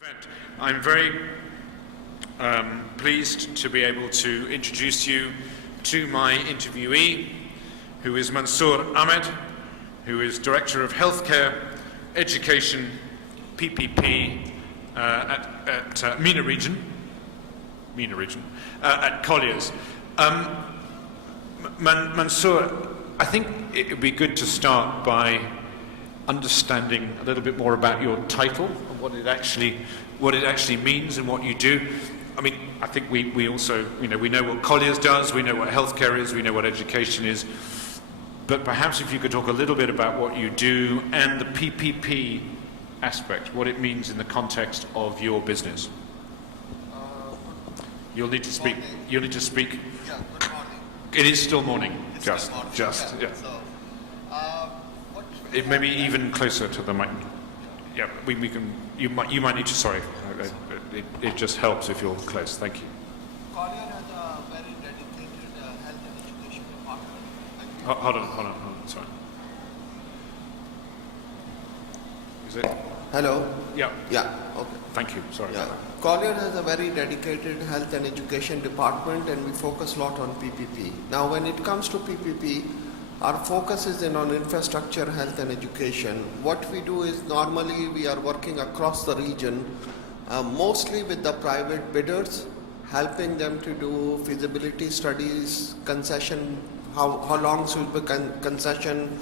event. I'm very pleased to be able to introduce you to my interviewee, who is Mansoor Ahmed, who is Director of Healthcare, Education, PPP at MENA region, at Colliers. Mansoor, I think it would be good to start by understanding a little bit more about your title and what it actually means and what you do. I mean, I think we also, we know what Colliers does, we know what healthcare is, we know what education is, but perhaps if you could talk a little bit about what you do and the PPP aspect, what it means in the context of your business. You'll need to speak. You'll need to speak. Yeah, good morning. It is still morning. It's just, still morning. yeah. So, It may be even closer to the mic. Yeah, we can. You might need to. Sorry, it just helps if you're close. Thank you. Colliers has a very dedicated health and education department. Hold on. Sorry. Is it? Hello. Yeah. Yeah. Okay. Thank you. Sorry. Yeah. Colliers has a very dedicated health and education department, and we focus a lot on PPP. Now, when it comes to PPP, our focus is on infrastructure, health and education. What we do is normally we are working across the region, mostly with the private bidders, helping them to do feasibility studies, concession, how long should be concession,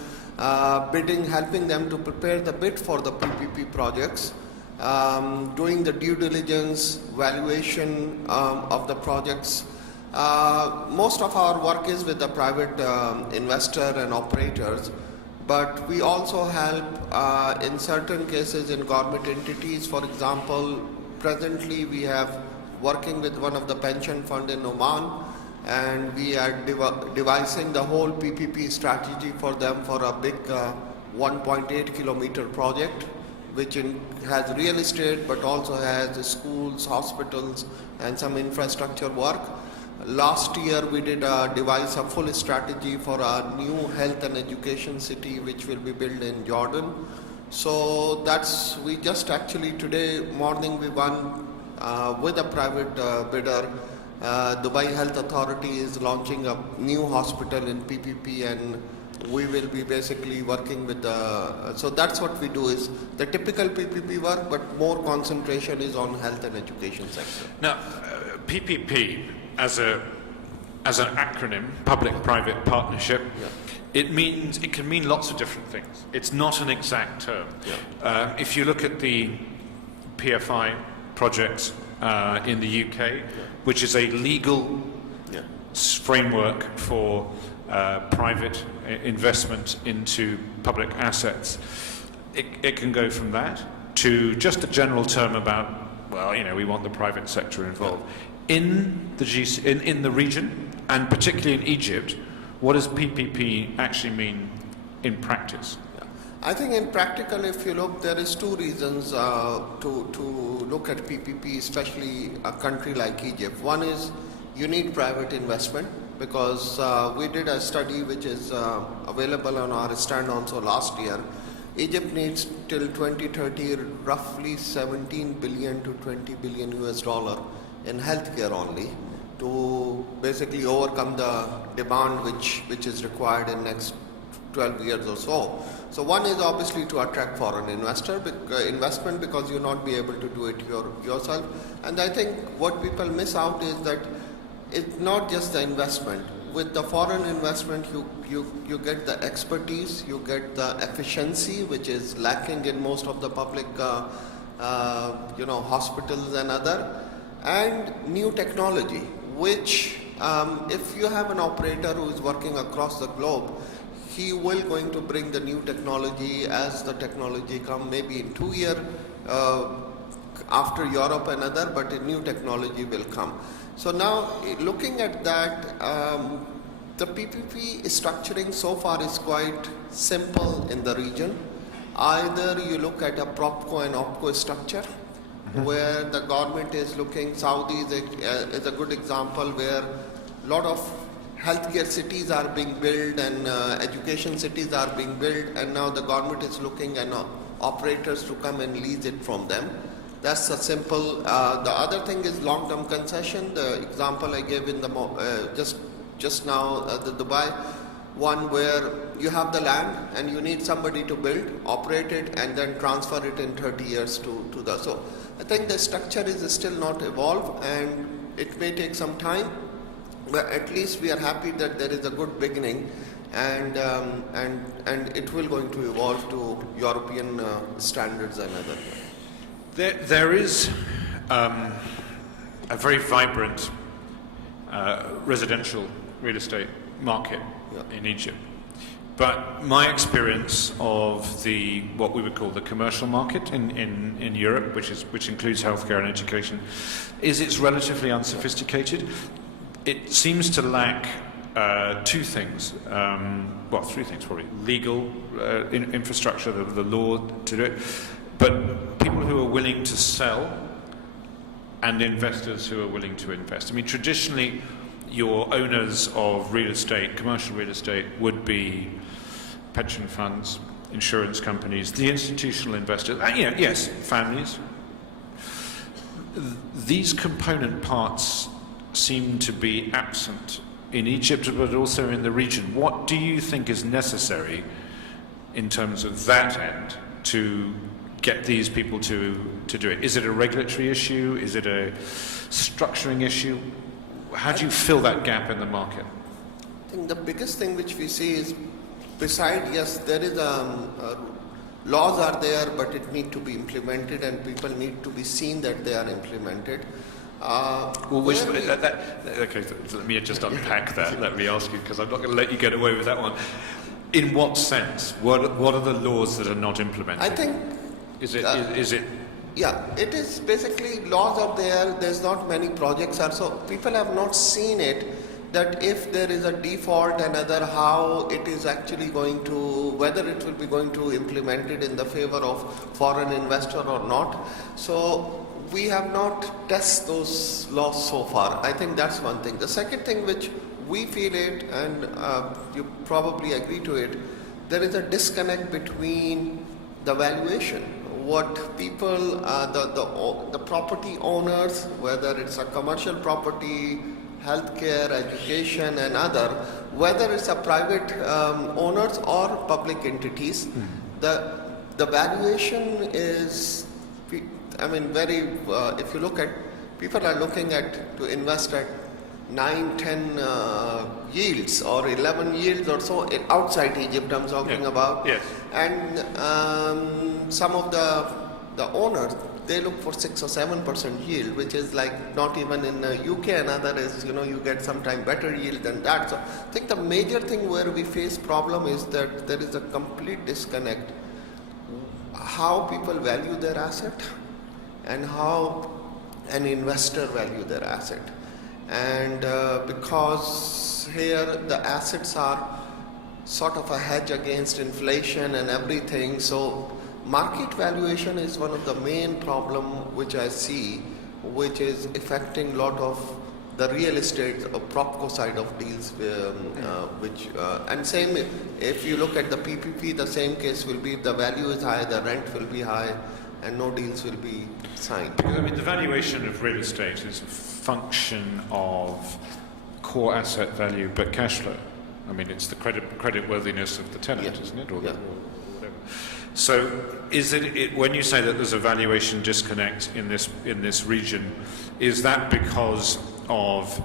bidding, helping them to prepare the bid for the PPP projects, doing the due diligence, valuation of the projects. Most of our work is with the private investor and operators, but we also help in certain cases in government entities. For example, presently we have working with one of the pension fund in Oman, and we are devising the whole PPP strategy for them for a big 1.8 kilometer project, which has real estate but also has schools, hospitals and some infrastructure work. Last year we did devise a full strategy for a new health and education city which will be built in Jordan. So we just actually today morning we won with a private bidder. Dubai Health Authority is launching a new hospital in PPP, and we will be basically working with so that's what we do is the typical PPP work, but more concentration is on health and education sector. Now, PPP as an acronym, public-private partnership, yeah. it can mean lots of different things. It's not an exact term. Yeah. If you look at the PFI projects in the UK, yeah. which is a legal yeah. framework for private investment into public assets, it can go from that to just a general term about, well, we want the private sector involved. Yeah. In the region, and particularly in Egypt, what does PPP actually mean in practice? Yeah. I think in practical, if you look, there is two reasons to look at PPP, especially a country like Egypt. One is you need private investment, because we did a study which is available on our stand also last year. Egypt needs till 2030 roughly 17 billion to 20 billion US dollar in healthcare only to basically overcome the demand which is required in next 12 years or so. So one is obviously to attract foreign investment, because you'll not be able to do it yourself. And I think what people miss out is that it's not just the investment. With the foreign investment, you get the expertise, you get the efficiency, which is lacking in most of the public hospitals and other, and new technology, which if you have an operator who is working across the globe, he will going to bring the new technology as the technology come, maybe in 2 years after Europe and other, but a new technology will come. So now looking at that, the PPP structuring so far is quite simple in the region. Either you look at a PropCo and OpCo structure, where the government is looking. Saudi is a good example, where a lot of healthcare cities are being built and education cities are being built, and now the government is looking at operators to come and lease it from them. That's a simple. The other thing is long-term concession. The example I gave in the just now, the Dubai one, where you have the land and you need somebody to build, operate it, and then transfer it in 30 years to the. So I think the structure is still not evolved, and it may take some time, but at least we are happy that there is a good beginning, and it will going to evolve to European standards and other. There is a very vibrant residential real estate market in Egypt. But my experience of what we would call the commercial market in Europe, which includes healthcare and education, is it's relatively unsophisticated. It seems to lack two things, well, three things probably: legal infrastructure, the law to do it, but people who are willing to sell, and investors who are willing to invest. I mean, traditionally, your owners of real estate, commercial real estate, would be pension funds, insurance companies, the institutional investors, and yes, families. These component parts seem to be absent in Egypt, but also in the region. What do you think is necessary in terms of that end to get these people to do it? Is it a regulatory issue? Is it a structuring issue? How do you fill that gap in the market? I think the biggest thing which we see is, beside, yes, there is laws are there, but it need to be implemented, and people need to be seen that they are implemented. Okay, so let me just unpack that. Let me ask you, because I'm not going to let you get away with that one. In what sense? What are the laws that are not implemented? I think is it? Yeah, it is basically laws are there. There's not many projects are, so people have not seen it. That if there is a default and other, how it is actually going to, whether it will be going to implement it in the favor of foreign investor or not. So we have not tested those laws so far. I think that's one thing. The second thing which we feel it, and you probably agree to it, there is a disconnect between the valuation. What people, the property owners, whether it's a commercial property, healthcare, education, and other, whether it's a private owners or public entities, the valuation is, I mean, very. If you look at, people are looking at to invest at 9, 10 yields or 11 yields or so outside Egypt. I'm talking about, yes. And some of the owners, they look for 6 or 7% yield, which is like not even in UK. Another is, you get sometime better yield than that. So I think the major thing where we face problem is that there is a complete disconnect. How people value their asset and how an investor value their asset. And because here the assets are sort of a hedge against inflation and everything, so market valuation is one of the main problem which I see, which is affecting a lot of the real estate or propco side of deals, and same if you look at the PPP, the same case will be, the value is high, the rent will be high, and no deals will be signed. I mean, the valuation of real estate is a function of core asset value, but cash flow. I mean, it's the credit worthiness of the tenant, isn't it? Or whatever. So, is it when you say that there's a valuation disconnect in this region, is that because of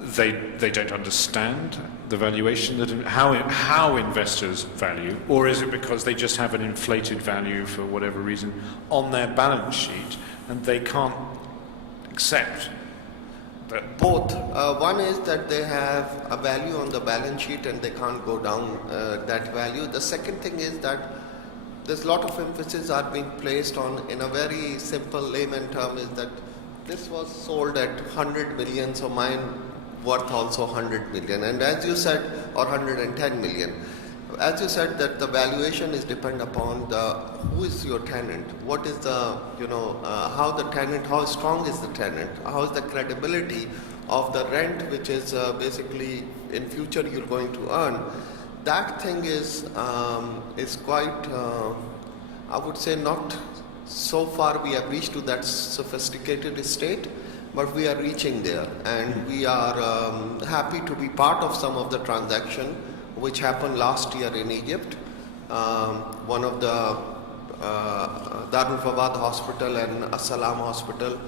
they don't understand the valuation, that how investors value, or is it because they just have an inflated value for whatever reason on their balance sheet and they can't accept that? Both. One is that they have a value on the balance sheet and they can't go down that value. The second thing is that there's a lot of emphasis are being placed on, in a very simple layman term, is that this was sold at 100 million, so mine worth also 100 million. And as you said, or 110 million. As you said, that the valuation is depend upon who is your tenant, what is the, how the tenant, how strong is the tenant, how is the credibility of the rent, which is basically in future you're going to earn. That thing is quite, I would say, not So far we have reached to that sophisticated state, but we are reaching there, and we are happy to be part of some of the transaction which happened last year in Egypt. One of the Darul Fawad Hospital and As-Salam Hospital,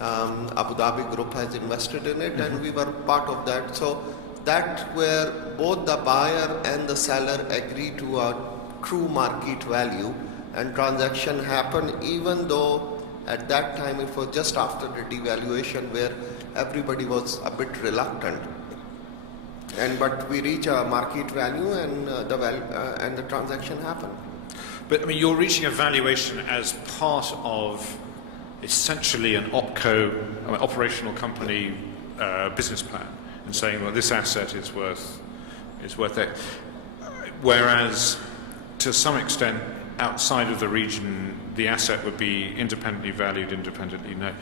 Abu Dhabi Group has invested in it, and we were part of that. So that where both the buyer and the seller agree to a true market value, and transaction happened, even though at that time it was just after the devaluation where everybody was a bit reluctant. But we reach a market value, and the transaction happened. But I mean, you're reaching a valuation as part of essentially an OpCo, operational company business plan, and saying, well, this asset is worth X. Whereas, to some extent, outside of the region, the asset would be independently valued, independently known.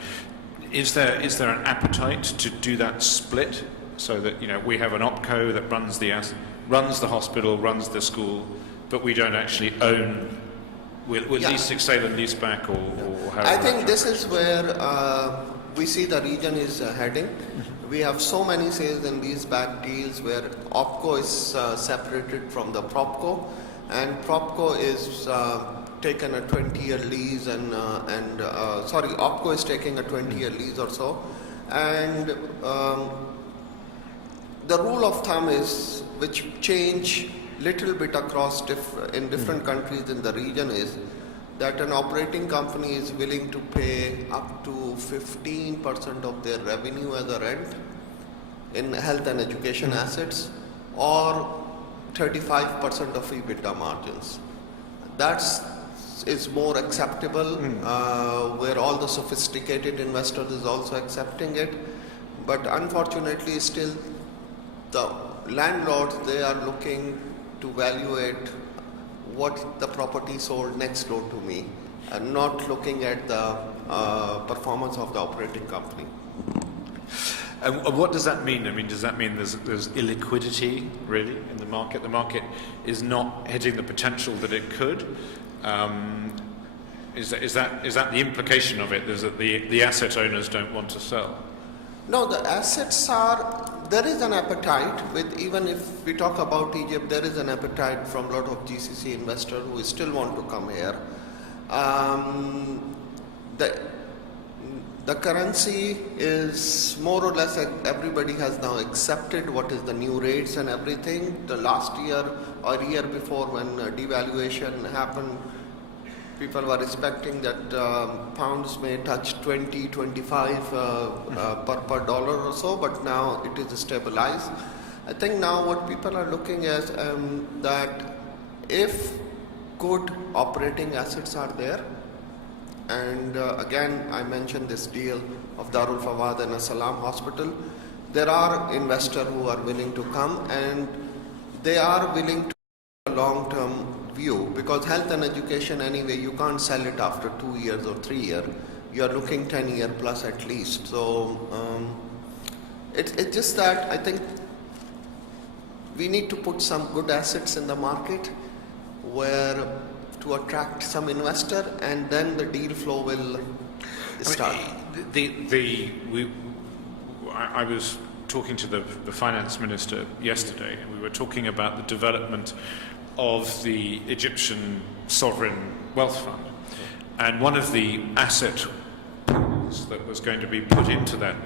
Is there an appetite to do that split, so that we have an OpCo that runs the hospital, runs the school, but we don't actually own? Will lease sale and lease back, or how? I think this is where we see the region is heading. We have so many sales and lease back deals where OpCo is separated from the PropCo, and PropCo is taken a 20-year lease, OpCo is taking a 20-year lease or so, and the rule of thumb is, which change little bit across in different countries in the region, is that an operating company is willing to pay up to 15% of their revenue as a rent in health and education assets, or 35% of EBITDA margins. That is more acceptable, where all the sophisticated investors is also accepting it. But unfortunately, still the landlords, they are looking to evaluate what the property sold next door to me, and not looking at the performance of the operating company. And what does that mean? I mean, does that mean there's illiquidity really in the market? The market is not hitting the potential that it could. Is that the implication of it? Is that the asset owners don't want to sell? No, the assets are. There is an appetite even if we talk about Egypt, there is an appetite from a lot of GCC investors who still want to come here. The currency is more or less, everybody has now accepted what is the new rates and everything. The last year or year before, when devaluation happened, people were expecting that pounds may touch 20, 25 per dollar or so, but now it is stabilized. I think now what people are looking at, that if good operating assets are there, and again I mentioned this deal of Darul Fawad and As-Salam Hospital, there are investors who are willing to come, and they are willing to a long-term view, because health and education anyway, you can't sell it after 2 years or 3 years. You are looking 10 years plus at least. So it's just that I think we need to put some good assets in the market where to attract some investor, and then the deal flow will start. I was talking to the finance minister yesterday, and we were talking about the development of the Egyptian sovereign wealth fund, and one of the asset pools that was going to be put into that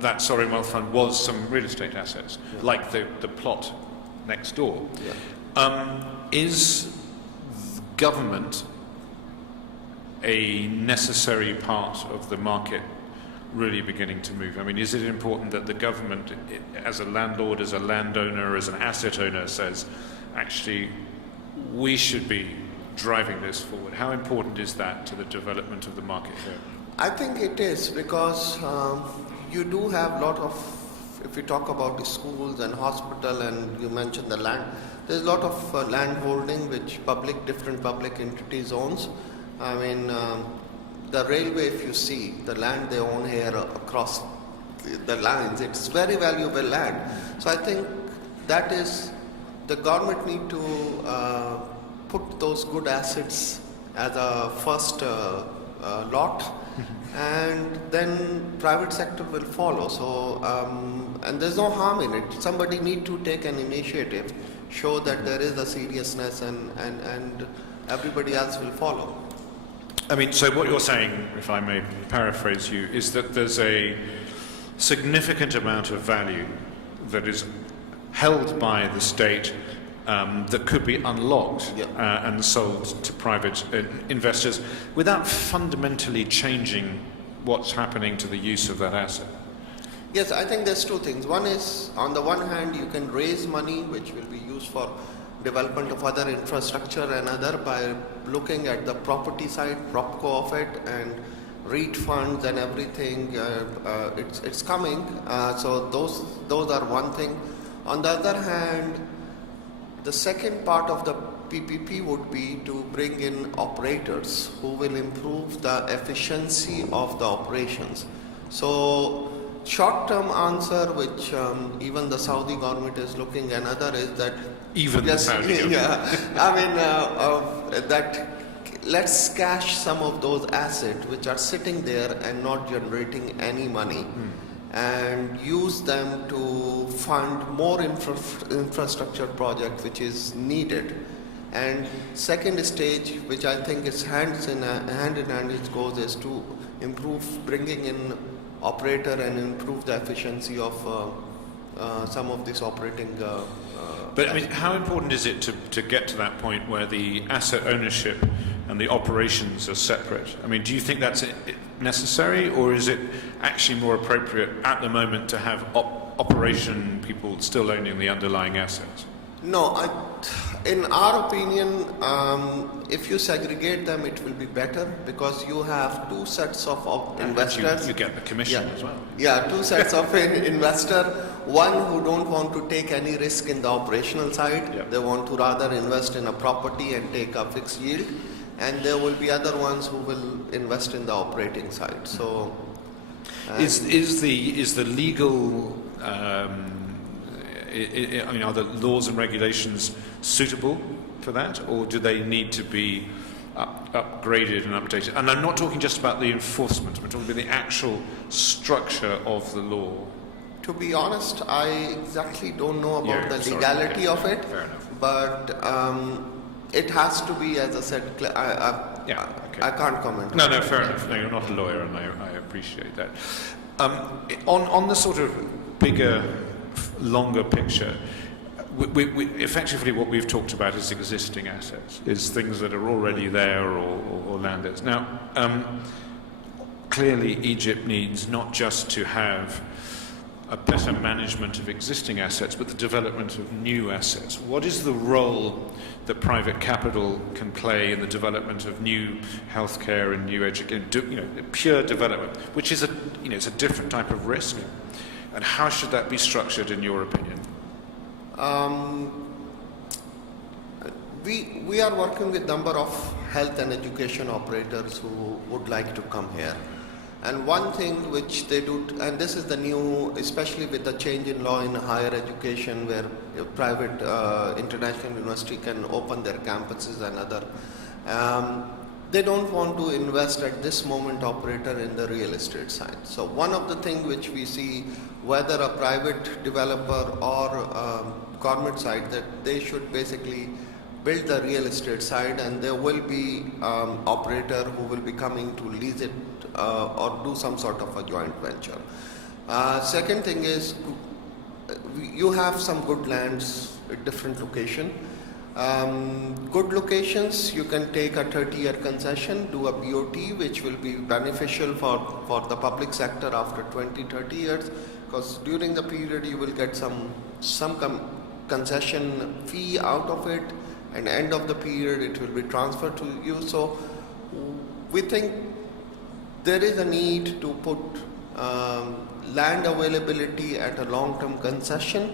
that sovereign wealth fund was some real estate assets, like the plot next door. Is government a necessary part of the market really beginning to move? I mean, is it important that the government, as a landlord, as a landowner, as an asset owner, says, actually, we should be driving this forward? How important is that to the development of the market here? I think it is, because you do have a lot of, if we talk about the schools and hospital, and you mentioned the land, there's a lot of land holding which different public entities owns. I mean, the railway, if you see the land they own here across the lines, it's very valuable land. So I think that is, the government need to put those those good assets as a first lot, and then private sector will follow. So, and there's no harm in it. Somebody need to take an initiative, show that there is a seriousness, and everybody else will follow. I mean, so what you're saying, if I may paraphrase you, is that there's a significant amount of value that is held by the state that could be unlocked and sold to private investors without fundamentally changing what's happening to the use of that asset. Yes, I think there's two things. One is, on the one hand, you can raise money which will be used for development of other infrastructure, and other by looking at the property side, propco of it, and REIT funds and everything. It's coming. So those are one thing. On the other hand, the second part of the PPP would be to bring in operators who will improve the efficiency of the operations. So short-term answer, which even the Saudi government is looking, another is that even the Saudi government. Yeah, I mean that let's cash some of those assets which are sitting there and not generating any money, and use them to fund more infrastructure project which is needed. And second stage, which I think is hand in hand it goes, is to improve bringing in operator and improve the efficiency of some of this operating. But I mean, how important is it to get to that point where the asset ownership and the operations are separate? I mean, do you think that's necessary, or is it actually more appropriate at the moment to have operation people still owning the underlying assets? No, in our opinion, if you segregate them, it will be better, because you have two sets of investors. You get the commission as well. Yeah, two sets of investor. One who don't want to take any risk in the operational side. Yep. They want to rather invest in a property and take a fixed yield. And there will be other ones who will invest in the operating side. So, is the legal I mean, are the laws and regulations suitable for that, or do they need to be upgraded and updated? And I'm not talking just about the enforcement, I'm talking about the actual structure of the law. To be honest, I exactly don't know about the legality of it. Fair enough. But it has to be, as I said, I can't comment. No, fair enough. No, you're not a lawyer, and I appreciate that. On the sort of bigger, longer picture, we effectively what we've talked about is existing assets, is things that are already there or landed. Now, clearly Egypt needs not just to have a better management of existing assets, but the development of new assets. What is the role that private capital can play in the development of new healthcare and new education, pure development, which is it's a different type of risk? And how should that be structured, in your opinion? We are working with a number of health and education operators who would like to come here. And one thing which they do, and this is the new, especially with the change in law in higher education, where a private international university can open their campuses and other, they don't want to invest at this moment operator in the real estate side. So one of the things which we see, whether a private developer or government side, that they should basically build the real estate side, and there will be operator who will be coming to lease it or do some sort of a joint venture. Second thing is, you have some good lands at different location. Good locations, you can take a 30-year concession, do a BOT, which will be beneficial for the public sector after 20-30 years, because during the period you will get some concession fee out of it, and end of the period it will be transferred to you. So we think there is a need to put land availability at a long-term concession,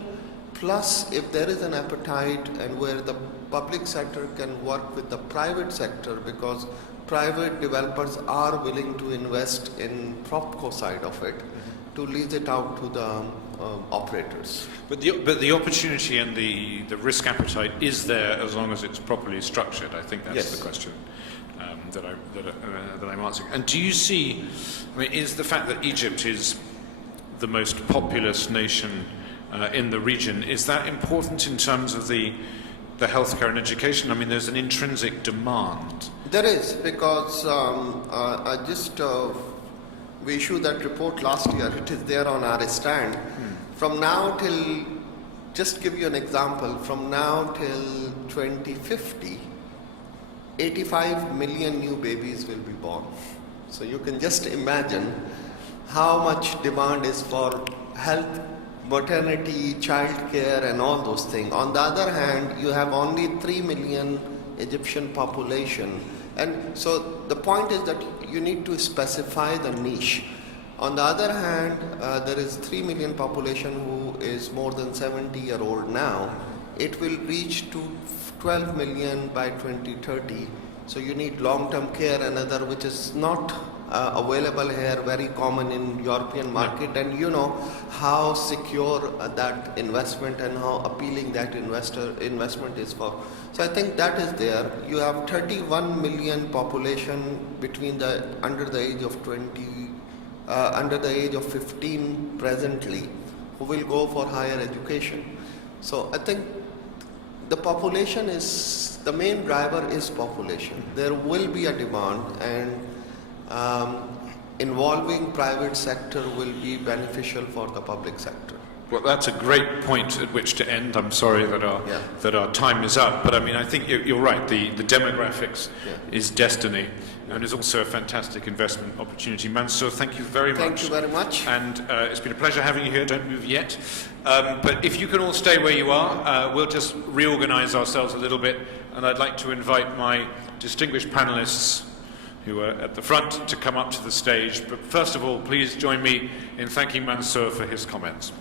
plus if there is an appetite and where the public sector can work with the private sector, because private developers are willing to invest in PropCo side of it, to lease it out to the operators. But the opportunity and the risk appetite is there as long as it's properly structured. I think that's Yes. the question that I'm answering. And do you see, I mean, is the fact that Egypt is the most populous nation in the region, is that important in terms of the healthcare and education? I mean, there's an intrinsic demand. There is, because we issued that report last year. It is there on our stand. From now till, just give you an example, from now till 2050, 85 million new babies will be born. So you can just imagine how much demand is for health, maternity, child care and all those things. On the other hand, you have only 3 million Egyptian population. And so the point is that you need to specify the niche. On the other hand, there is 3 million population who is more than 70-year-old now. It will reach to 12 million by 2030. So you need long-term care, another which is not available here, very common in European market, and you know how secure that investment and how appealing that investment is for. So I think that is there. You have 31 million population between under the age of 15 presently, who will go for higher education. So I think the population is, the main driver is population. There will be a demand, and involving private sector will be beneficial for the public sector. Well, that's a great point at which to end. I'm sorry that our time is up, but I mean, I think you're right. The demographics is destiny, and is also a fantastic investment opportunity. Mansoor, thank you very much. Thank you very much. And it's been a pleasure having you here. Don't move yet. But if you can all stay where you are, we'll just reorganize ourselves a little bit, and I'd like to invite my distinguished panelists who are at the front to come up to the stage. But first of all, please join me in thanking Mansoor for his comments.